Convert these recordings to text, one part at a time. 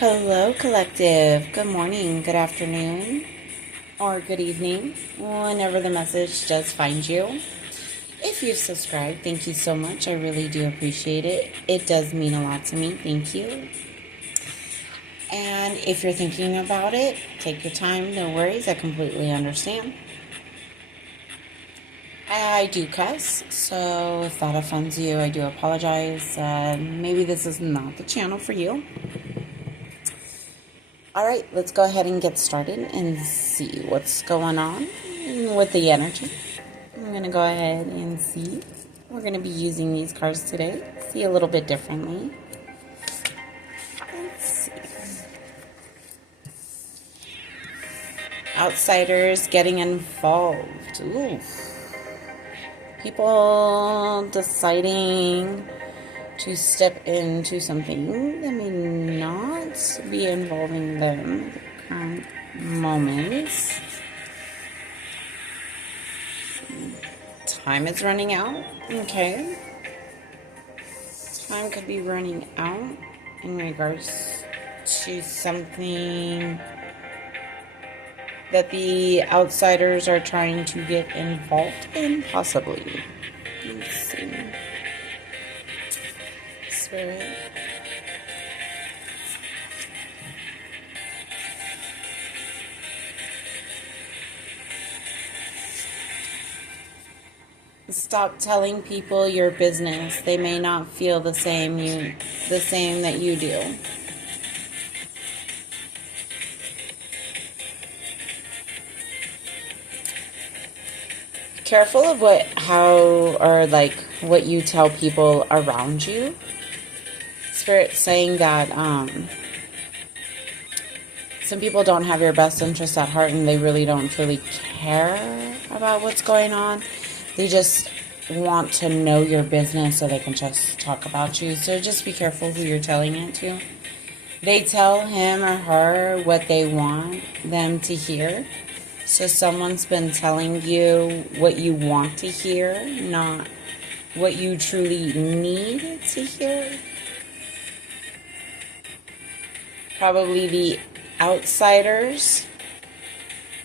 Hello, collective. Good morning, good afternoon, or good evening, whenever the message does find you. If you've subscribed, thank you so much. I really do appreciate it. It does mean a lot to me. Thank you. And if you're thinking about it, take your time. No worries. I completely understand. I do cuss, so if that offends you, I do apologize. Maybe this is not the channel for you. All right, let's go ahead and get started and see what's going on with the energy. I'm going to go ahead and see. We're going to be using these cards today. See a little bit differently. Let's see. Outsiders getting involved. Ooh. People deciding to step into something that may not be involving them at the current moments. Time is running out. Okay. Time could be running out in regards to something that the outsiders are trying to get involved in, possibly. Let's see. Spirit. Stop telling people your business. They may not feel the same that you do. Careful of what you tell people around you. Spirit saying that some people don't have your best interests at heart and they really don't truly care about what's going on. They just want to know your business so they can just talk about you. So just be careful who you're telling it to. They tell him or her what they want them to hear. So someone's been telling you what you want to hear, not what you truly need to hear. Probably the outsiders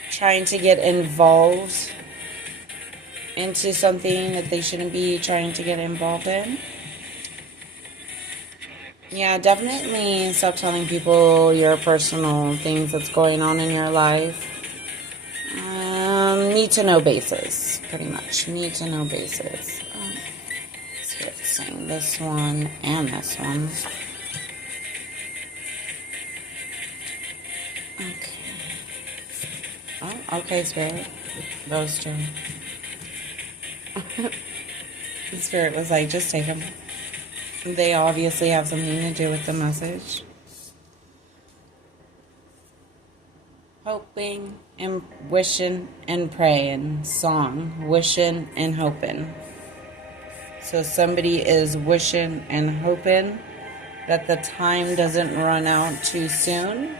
trying to get involved into something that they shouldn't be trying to get involved in. Yeah, definitely stop telling people your personal things that's going on in your life. Need to know basis, pretty much. Need to know basis. Spirit saying this one and this one. Okay. Oh, okay, Spirit. Those two. The Spirit was like, just take them. They obviously have something to do with the message. Hoping and wishing and praying. Song. Wishing and hoping. So somebody is wishing and hoping that the time doesn't run out too soon.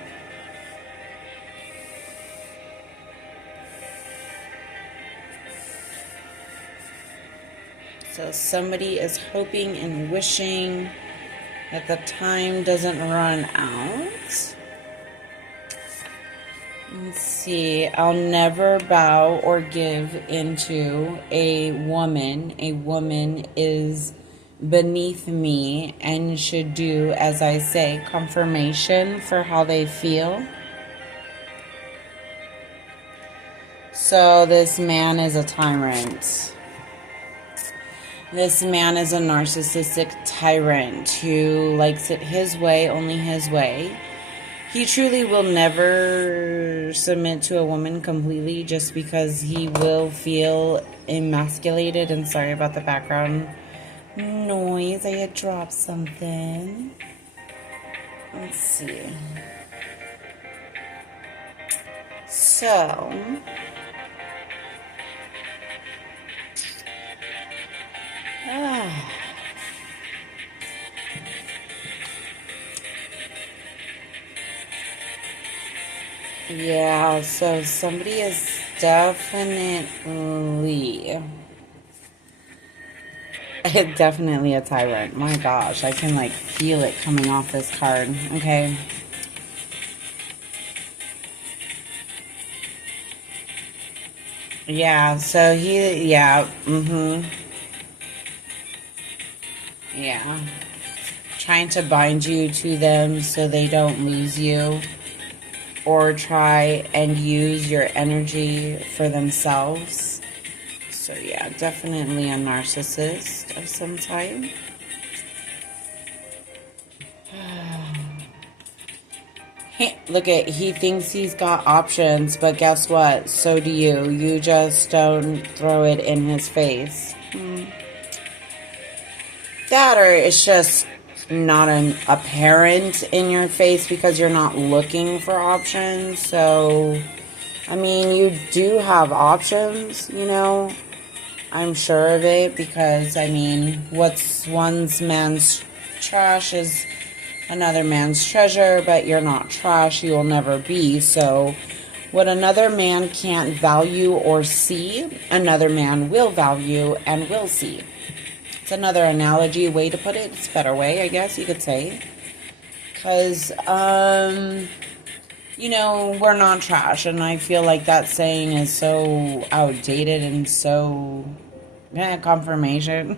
So somebody is hoping and wishing that the time doesn't run out. Let's see. I'll never bow or give into a woman. A woman is beneath me and should do as I say. Confirmation for how they feel. So this man is a tyrant. This man is a narcissistic tyrant who likes it his way, only his way. He truly will never submit to a woman completely just because he will feel emasculated. And sorry about the background noise. I had dropped something. Let's see. So... yeah, so somebody is definitely a tyrant. My gosh, I can like feel it coming off this card. Okay. Yeah, so yeah, yeah. Trying to bind you to them so they don't lose you, or try and use your energy for themselves. So yeah, definitely a narcissist of some type. Look at, he thinks he's got options, but guess what? So do you. You just don't throw it in his face. That, or it's just not an apparent in your face because you're not looking for options. So, I mean, you do have options, you know. I'm sure of it because, I mean, what's one's man's trash is another man's treasure, but you're not trash, you will never be. So what another man can't value or see, another man will value and will see. It's another analogy way to put it. It's a better way, I guess you could say. Because, you know, we're not trash, and I feel like that saying is so outdated and so, confirmation.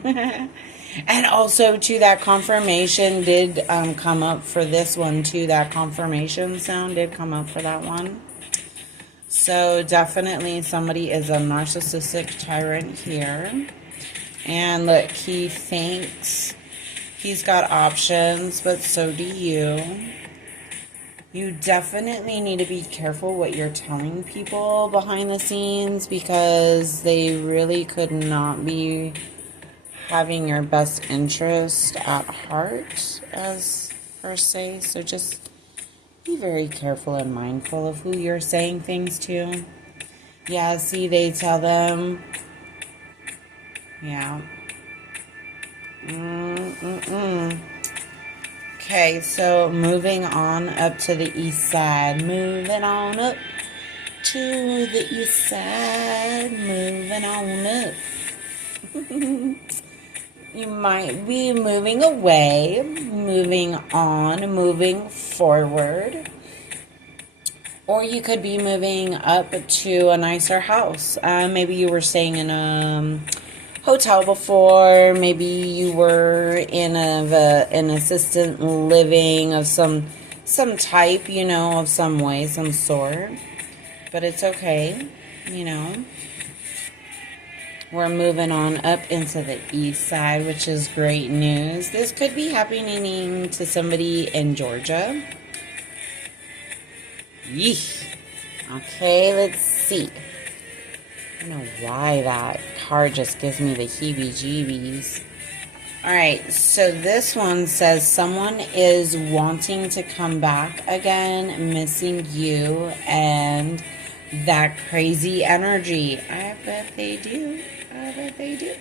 And also, too, that confirmation did come up for this one, too. That confirmation sound did come up for that one. So, definitely somebody is a narcissistic tyrant here. And look, he thinks he's got options, but so do you. You definitely need to be careful what you're telling people behind the scenes because they really could not be having your best interest at heart, as per se. So just be very careful and mindful of who you're saying things to. Yeah, see, they tell them. Yeah. Okay, so moving on up to the east side. Moving on up to the east side. Moving on up. You might be moving away, moving on, moving forward. Or you could be moving up to a nicer house. Maybe you were staying in a hotel before. Maybe you were in an assistant living of some type, you know, of some way, some sort. But it's okay, you know. We're moving on up into the east side, which is great news. This could be happening to somebody in Georgia. Yeesh. Okay, let's see. I don't know why that card just gives me the heebie-jeebies. Alright, so this one says someone is wanting to come back again, missing you, and that crazy energy. I bet they do. I bet they do.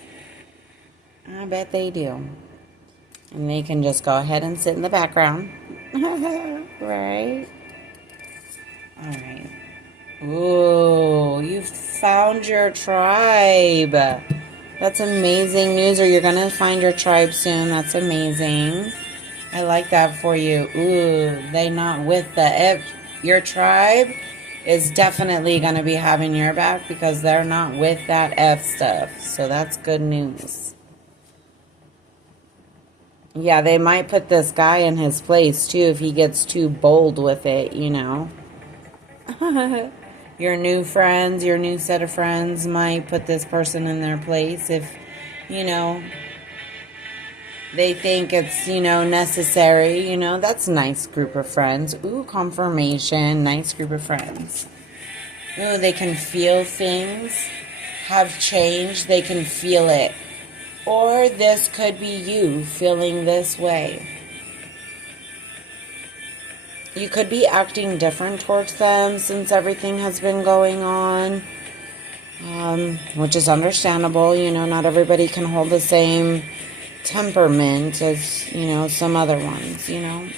I bet they do. And they can just go ahead and sit in the background. Right? Alright. Ooh, you found your tribe. That's amazing news, or you're going to find your tribe soon. That's amazing. I like that for you. Ooh, they not with the... Your tribe is definitely going to be having your back because they're not with that F stuff. So that's good news. Yeah, they might put this guy in his place too if he gets too bold with it, you know. Your new friends, your new set of friends might put this person in their place if, you know, they think it's, you know, necessary. You know, that's a nice group of friends. Ooh, confirmation. Nice group of friends. Ooh, they can feel things have changed. They can feel it. Or this could be you feeling this way. You could be acting different towards them since everything has been going on. Which is understandable. You know, not everybody can hold the same temperament as, you know, some other ones, you know.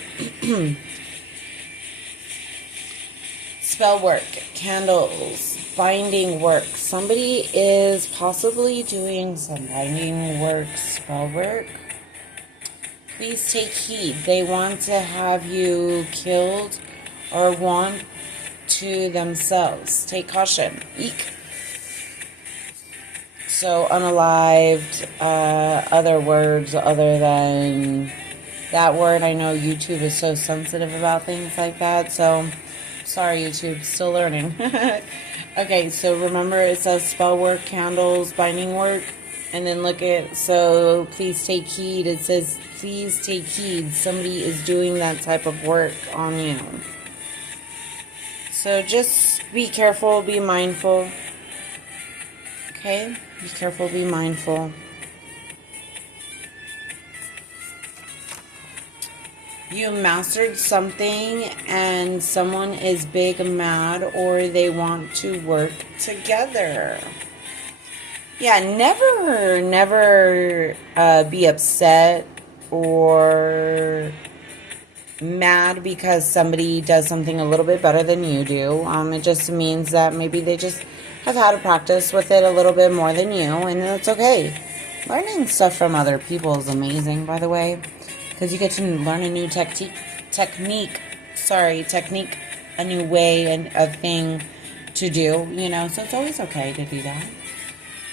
Spell work, candles, binding work. Somebody is possibly doing some binding work, spell work. Please take heed. They want to have you killed or want to themselves. Take caution. Eek. So unalived, other words other than that word. I know YouTube is so sensitive about things like that, so sorry YouTube, still learning. Okay, so remember it says spell work, candles, binding work, and then look at, so please take heed. It says please take heed. Somebody is doing that type of work on you. So just be careful, be mindful. Okay? Be careful, be mindful. You mastered something and someone is big mad or they want to work together. Yeah, never be upset or mad because somebody does something a little bit better than you do. It just means that maybe they just have had to practice with it a little bit more than you, and that's okay. Learning stuff from other people is amazing, by the way, because you get to learn a new technique, a new way and a thing to do, so it's always okay to do that.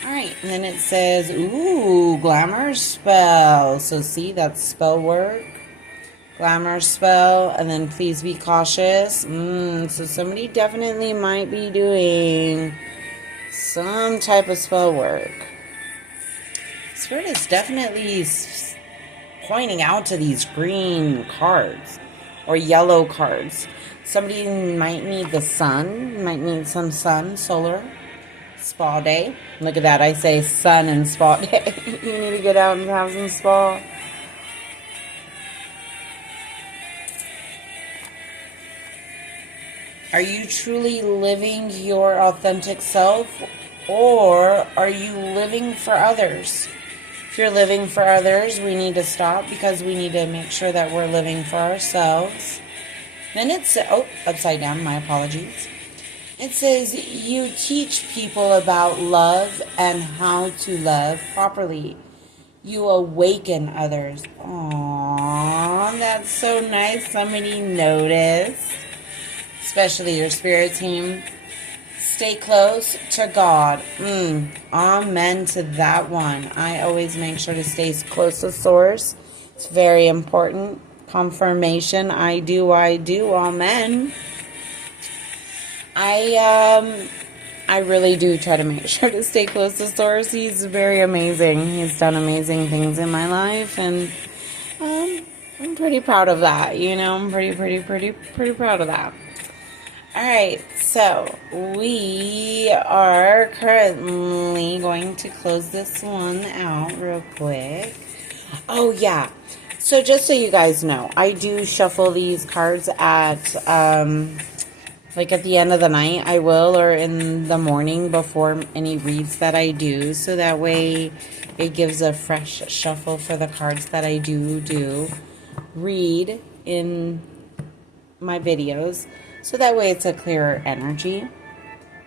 Alright, and then it says, ooh, glamour spell. So see, that's spell work. Glamour spell, and then please be cautious. So somebody definitely might be doing some type of spell work. Spirit is definitely pointing out to these green cards or yellow cards. Somebody might need the sun, might need some sun, solar, spa day. Look at that, I say sun and spa day. You need to get out and have some spa. Are you truly living your authentic self, or are you living for others? If you're living for others, we need to stop because we need to make sure that we're living for ourselves. Then it's, upside down, my apologies. It says, you teach people about love and how to love properly. You awaken others. Aww, that's so nice. Somebody noticed. Especially your spirit team. Stay close to God. Amen to that one. I always make sure to stay close to source. It's very important. Confirmation. I do. Amen. I really do try to make sure to stay close to source. He's very amazing. He's done amazing things in my life, and I'm pretty proud of that. I'm pretty proud of that. Alright, so we are currently going to close this one out real quick. Oh, yeah. So just so you guys know, I do shuffle these cards at, at the end of the night, I will, or in the morning before any reads that I do. So that way it gives a fresh shuffle for the cards that I do read in my videos. So that way it's a clearer energy.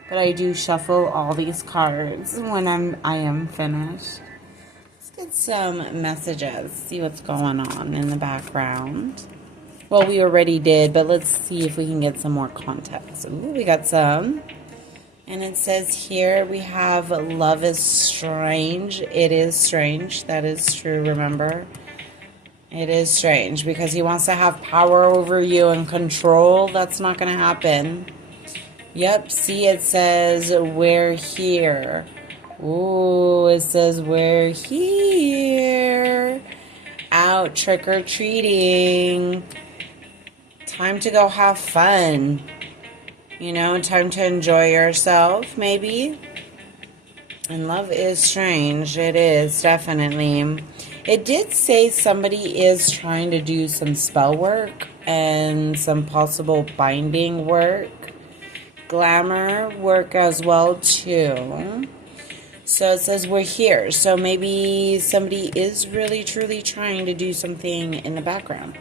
But I do shuffle all these cards when I am finished. Let's get some messages. See what's going on in the background. Well, we already did, but let's see if we can get some more context. Ooh, we got some. And it says here we have love is strange. It is strange. That is true, remember. It is strange because he wants to have power over you and control. That's not going to happen. Yep, see, it says we're here. Ooh, it says we're here. Out trick-or-treating. Time to go have fun. Time to enjoy yourself, maybe. And love is strange. It is, definitely. It did say somebody is trying to do some spell work and some possible binding work. Glamour work as well, too. So it says we're here. So maybe somebody is really, truly trying to do something in the background.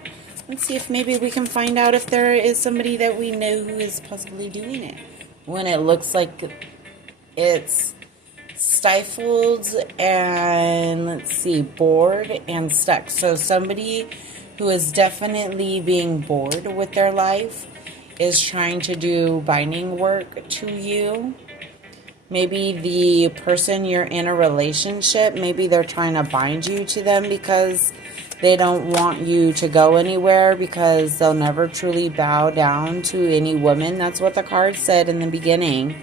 Let's see if maybe we can find out if there is somebody that we know who is possibly doing it. When it looks like it's stifled and, let's see, bored and stuck. So somebody who is definitely being bored with their life is trying to do binding work to you. Maybe the person you're in a relationship, maybe they're trying to bind you to them because they don't want you to go anywhere, because they'll never truly bow down to any woman. That's what the card said in the beginning.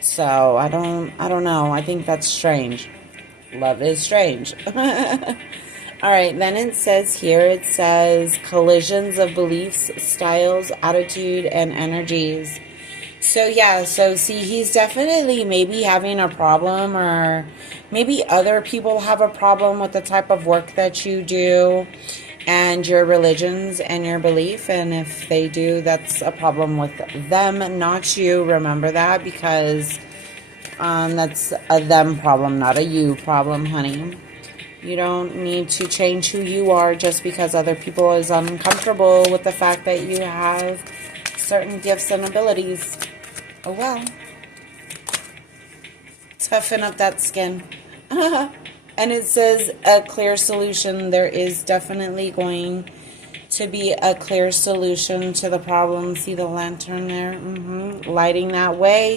So I don't know. I think that's strange. Love is strange. All right, then it says here, it says collisions of beliefs, styles, attitude, and energies. So yeah, so see, he's definitely maybe having a problem, or maybe other people have a problem with the type of work that you do and your religions and your belief. And if they do, that's a problem with them, not you. Remember that, because that's a them problem, not a you problem, honey. You don't need to change who you are just because other people is uncomfortable with the fact that you have certain gifts and abilities. Oh well. Toughen up that skin. And it says a clear solution. There is definitely going to be a clear solution to the problem. See the lantern there? Lighting that way.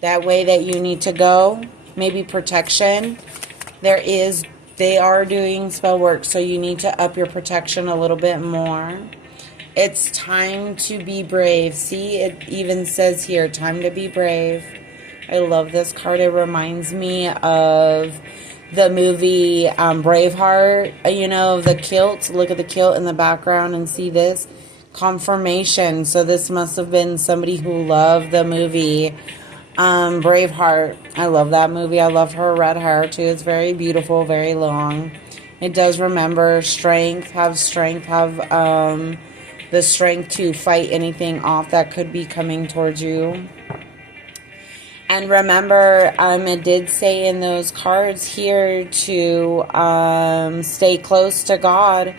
That way that you need to go. Maybe protection. They are doing spell work, so you need to up your protection a little bit more. It's time to be brave. See, it even says here, time to be brave. I love this card. It reminds me of the movie Braveheart. You know, the kilt. Look at the kilt in the background and see this. Confirmation. So this must have been somebody who loved the movie Braveheart. I love that movie. I love her red hair too. It's very beautiful, very long. It does remember strength. Have the strength to fight anything off that could be coming towards you. And remember, it did say in those cards here to stay close to God,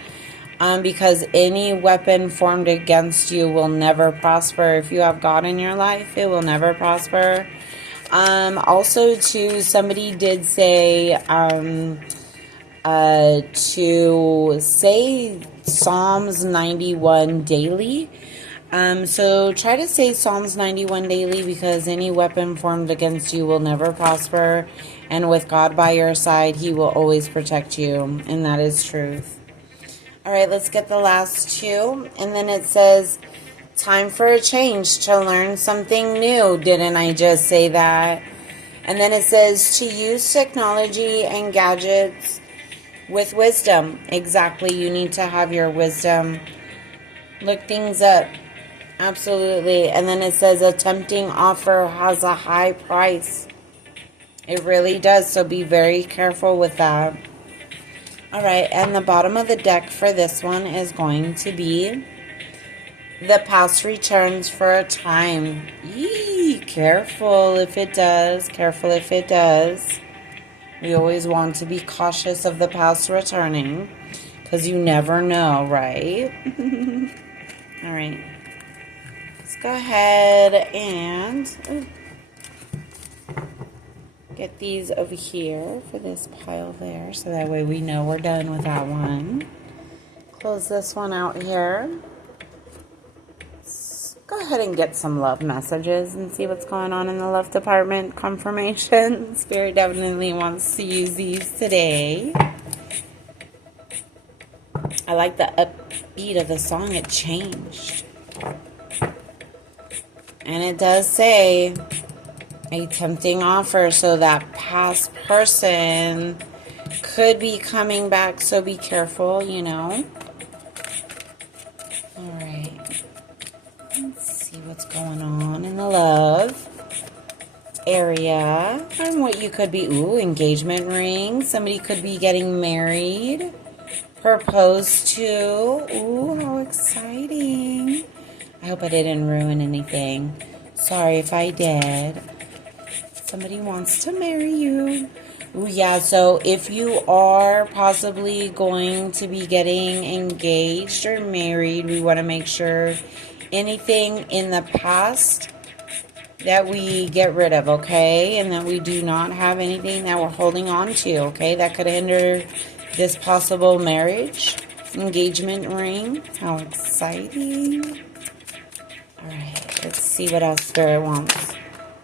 because any weapon formed against you will never prosper. If you have God in your life, it will never prosper. Also, too, somebody did say to say Psalms 91 daily. So try to say Psalms 91 daily, because any weapon formed against you will never prosper. And with God by your side, He will always protect you. And that is truth. All right, let's get the last two. And then it says, time for a change, to learn something new. Didn't I just say that? And then it says to use technology and gadgets with wisdom. Exactly. You need to have your wisdom. Look things up. Absolutely. And then it says a tempting offer has a high price. It really does. So be very careful with that. All right. And the bottom of the deck for this one is going to be the past returns for a time. Yee, careful if it does. Careful if it does. We always want to be cautious of the past returning, because you never know, right? All right. Let's go ahead and get these over here for this pile there, so that way we know we're done with that one. Close this one out here. Let's go ahead and get some love messages and see what's going on in the love department. Confirmation. Spirit definitely wants to use these today. I like the upbeat of the song. It changed. And it does say a tempting offer, so that past person could be coming back, so be careful, you know. Alright. Let's see what's going on in the love area. And what you could be, engagement ring. Somebody could be getting married. Proposed to. Ooh, how exciting. I hope I didn't ruin anything. Sorry if I did. Somebody wants to marry you. Ooh, yeah, so if you are possibly going to be getting engaged or married, we want to make sure anything in the past that we get rid of, okay? And that we do not have anything that we're holding on to, okay? That could hinder this possible marriage. Engagement ring. How exciting. All right, let's see what else Spirit wants.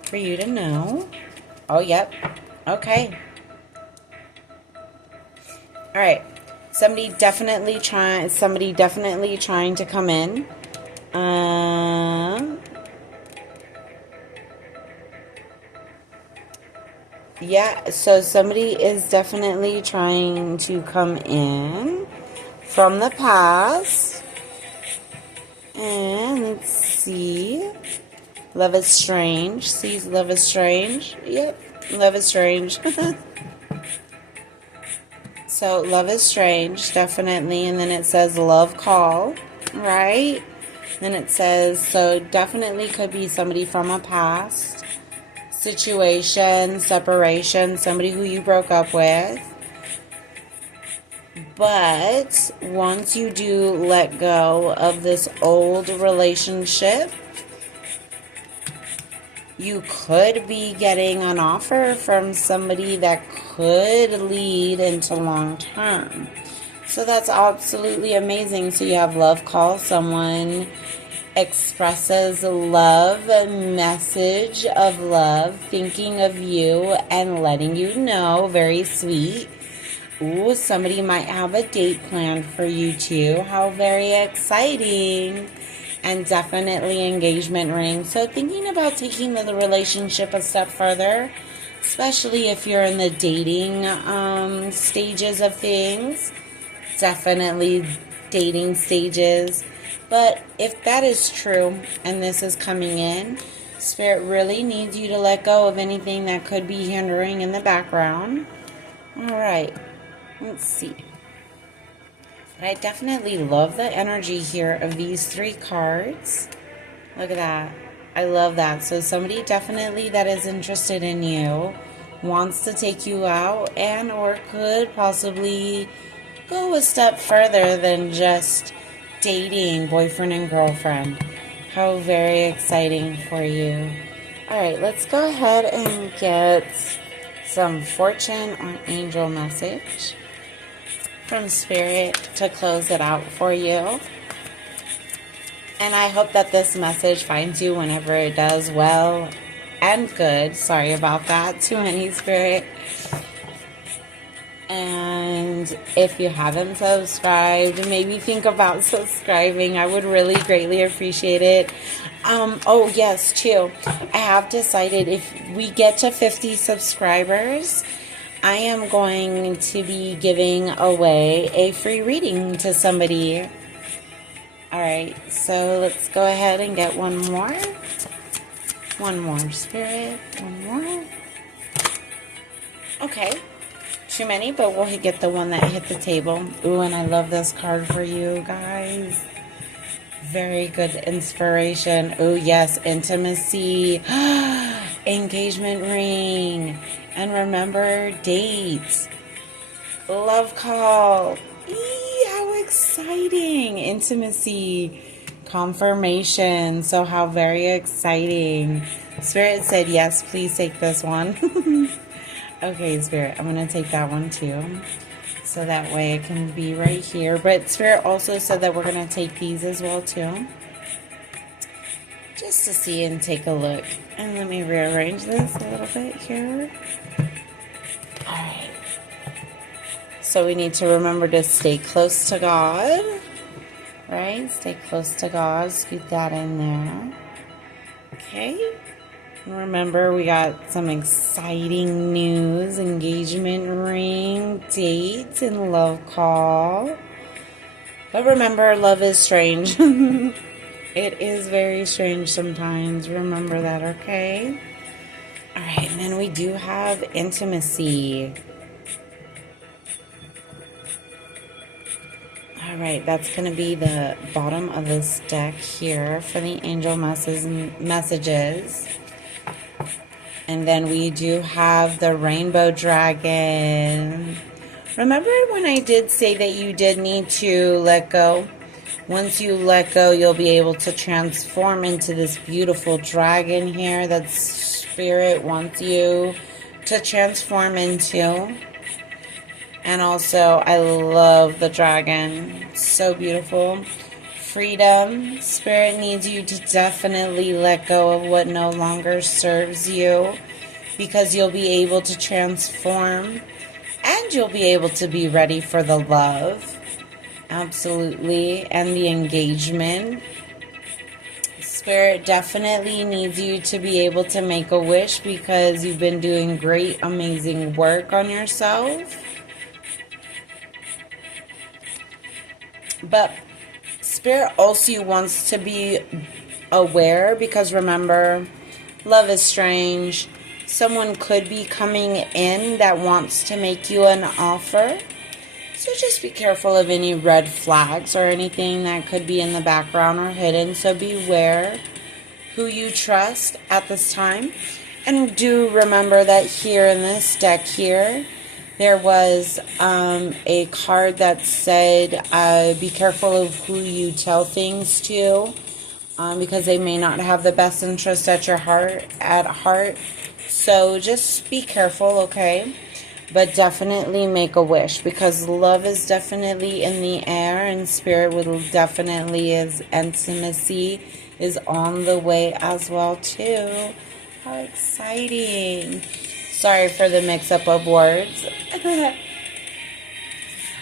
for you to know. Oh, yep. Okay. All right. Somebody definitely trying to come in. Yeah, so somebody is definitely trying to come in from the past. And let's see. Love is strange. See, love is strange. Yep, love is strange. So, love is strange, definitely. And then it says love call, right? Then it says, so definitely could be somebody from a past situation, separation, somebody who you broke up with. But once you do let go of this old relationship, you could be getting an offer from somebody that could lead into long term. So that's absolutely amazing. So you have love call, someone expresses love, a message of love, thinking of you and letting you know, very sweet. Ooh, somebody might have a date planned for you too. How very exciting. And definitely engagement ring. So thinking about taking the relationship a step further, especially if you're in the dating stages of things. Definitely dating stages. But if that is true and this is coming in, Spirit really needs you to let go of anything that could be hindering in the background. All right, let's see. But I definitely love the energy here of these 3 cards. Look at that. I love that. So somebody definitely that is interested in you wants to take you out and or could possibly go a step further than just dating, boyfriend and girlfriend. How very exciting for you. All right, let's go ahead and get some fortune or angel message from Spirit to close it out for you. And I hope that this message finds you whenever it does well and good. Sorry about that. Too many, Spirit. And if you haven't subscribed, maybe think about subscribing. I would really greatly appreciate it. Oh, yes, too. I have decided if we get to 50 subscribers, I am going to be giving away a free reading to somebody. All right, so let's go ahead and get one more. One more, Spirit. One more. Okay. Too many, but we'll get the one that hit the table. Ooh, and I love this card for you guys. Very good inspiration. Ooh, yes, intimacy. Engagement ring. And remember, dates. Love call. Eee, how exciting. Intimacy. Confirmation. So how very exciting. Spirit said, yes, please take this one. Okay, Spirit, I'm going to take that one too. So that way it can be right here. But Spirit also said that we're going to take these as well too. Just to see and take a look. And let me rearrange this a little bit here. Alright. So we need to remember to stay close to God. Right? Stay close to God. Scoot that in there. Okay. Remember, we got some exciting news, engagement ring, dates, and love call. But remember, love is strange. It is very strange sometimes. Remember that, okay? All right, and then we do have intimacy. All right, that's going to be the bottom of this deck here for the angel messages. And then we do have the rainbow dragon. Remember when I did say that you did need to let go? Once you let go, you'll be able to transform into this beautiful dragon here that Spirit wants you to transform into. And also, I love the dragon. So beautiful. freedom. Spirit needs you to definitely let go of what no longer serves you, because you'll be able to transform and you'll be able to be ready for the love. Absolutely. And the engagement. Spirit definitely needs you to be able to make a wish, because you've been doing great, amazing work on yourself. But Spirit also wants to be aware, because remember, love is strange. Someone could be coming in that wants to make you an offer. So just be careful of any red flags or anything that could be in the background or hidden. So beware who you trust at this time. And do remember that here in this deck here, there was a card that said, be careful of who you tell things to, because they may not have the best interest at heart. So just be careful, okay? But definitely make a wish, because love is definitely in the air, and Spirit will definitely, is intimacy is on the way as well too. How exciting. Sorry for the mix-up of words.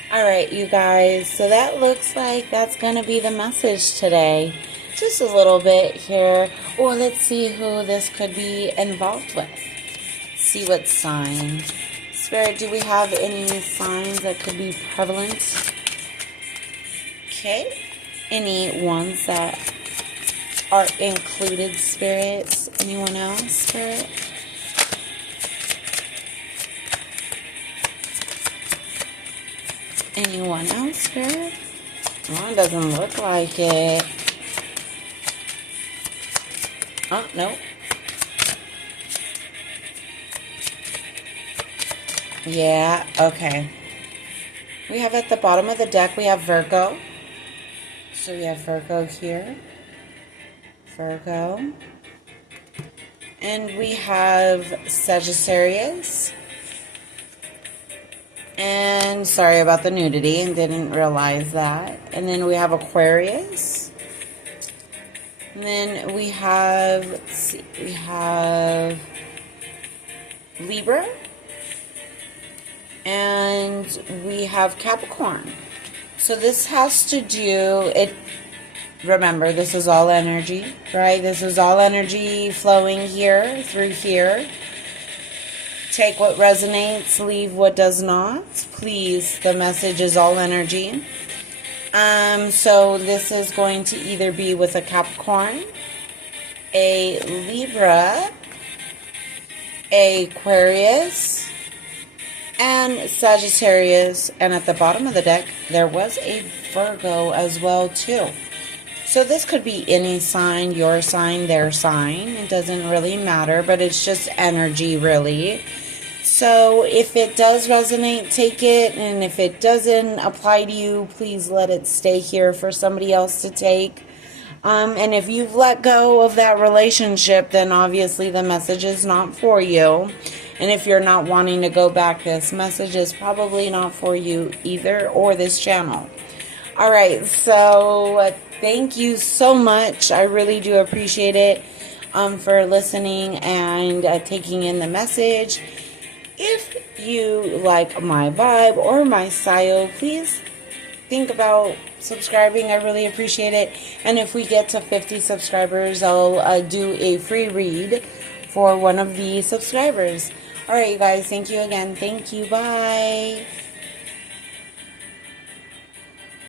Alright, you guys. So that looks like that's going to be the message today. Just a little bit here. Or let's see who this could be involved with. Let's see what sign. Spirit, do we have any signs that could be prevalent? Okay. Any ones that are included, spirits? Anyone else, Spirit? Anyone else, Spirit? Well, it doesn't look like it. Oh, no. Yeah, okay. We have at the bottom of the deck, we have Virgo. So we have Virgo here. Virgo. And we have Sagittarius. And sorry about the nudity, and didn't realize that. And then we have Aquarius. And then we have, let's see, we have Libra. And we have Capricorn. So this has to do, remember, this is all energy, right? This is all energy flowing here, through here. Take what resonates, leave what does not. Please, the message is all energy. So this is going to either be with a Capricorn, a Libra, a Aquarius, and Sagittarius. And at the bottom of the deck, there was a Virgo as well too. So this could be any sign, your sign, their sign. It doesn't really matter, but it's just energy, really. So if it does resonate, take it. And if it doesn't apply to you, please let it stay here for somebody else to take. And if you've let go of that relationship, then obviously the message is not for you. And if you're not wanting to go back, this message is probably not for you either, or this channel. All right, so thank you so much. I really do appreciate it for listening and taking in the message. If you like my vibe or my style, please think about subscribing. I really appreciate it. And if we get to 50 subscribers, I'll do a free read for one of the subscribers. All right, you guys. Thank you again. Thank you. Bye.